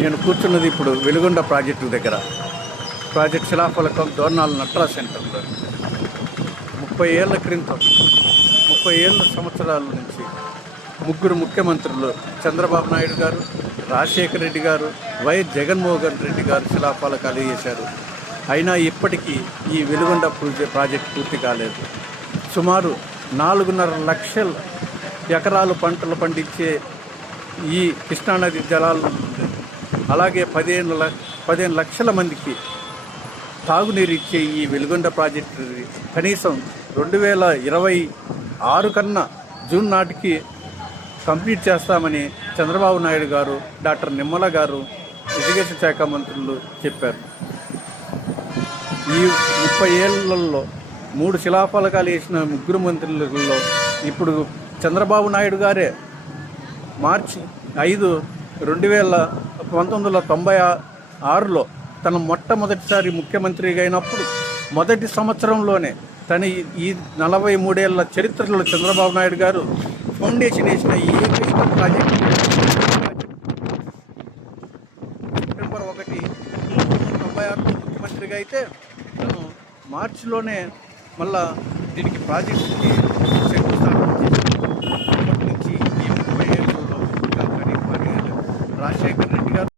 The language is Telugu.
నేను కూర్చున్నది ఇప్పుడు వెలుగొండ ప్రాజెక్టు దగ్గర. ప్రాజెక్ట్ శిలాఫలకం దోర్నాల నట్రా సెంటర్లో 30 ఏళ్ల క్రితం 30 ఏళ్ళ సంవత్సరాల నుంచి ముగ్గురు ముఖ్యమంత్రులు చంద్రబాబు నాయుడు గారు, రాజశేఖర రెడ్డి గారు, వైఎస్ జగన్మోహన్ రెడ్డి గారు శిలాఫలకాలు వేశారు. అయినా ఇప్పటికీ ఈ వెలుగొండ ప్రాజెక్టు పూర్తి కాలేదు. సుమారు 4.5 లక్షల ఎకరాలు పంటలు పండించే ఈ కృష్ణానది జలాలు, అలాగే 15 లక్షల మందికి తాగునీరు ఇచ్చే ఈ వెలుగొండ ప్రాజెక్టు కనీసం 2026 కన్నా జూన్ నాటికి కంప్లీట్ చేస్తామని చంద్రబాబు నాయుడు గారు, డాక్టర్ నిమ్మల గారు, ఇరిగేషన్ శాఖ మంత్రులు చెప్పారు. ఈ 30 ఏళ్లలో 3 శిలాఫలకాలు వేసిన ముగ్గురు మంత్రులలో ఇప్పుడు చంద్రబాబు నాయుడు గారే మార్చి 5, 1996లో తన మొట్టమొదటిసారి ముఖ్యమంత్రిగా అయినప్పుడు మొదటి సంవత్సరంలోనే తన ఈ 43 ఏళ్ల చరిత్రలో చంద్రబాబు నాయుడు గారు ఫౌండేషన్ వేసిన ఏకైక ప్రాజెక్ట్ సెప్టెంబర్ 1, 1996 ముఖ్యమంత్రిగా అయితే తను మార్చిలోనే మళ్ళా దీనికి ప్రాజెక్టుకి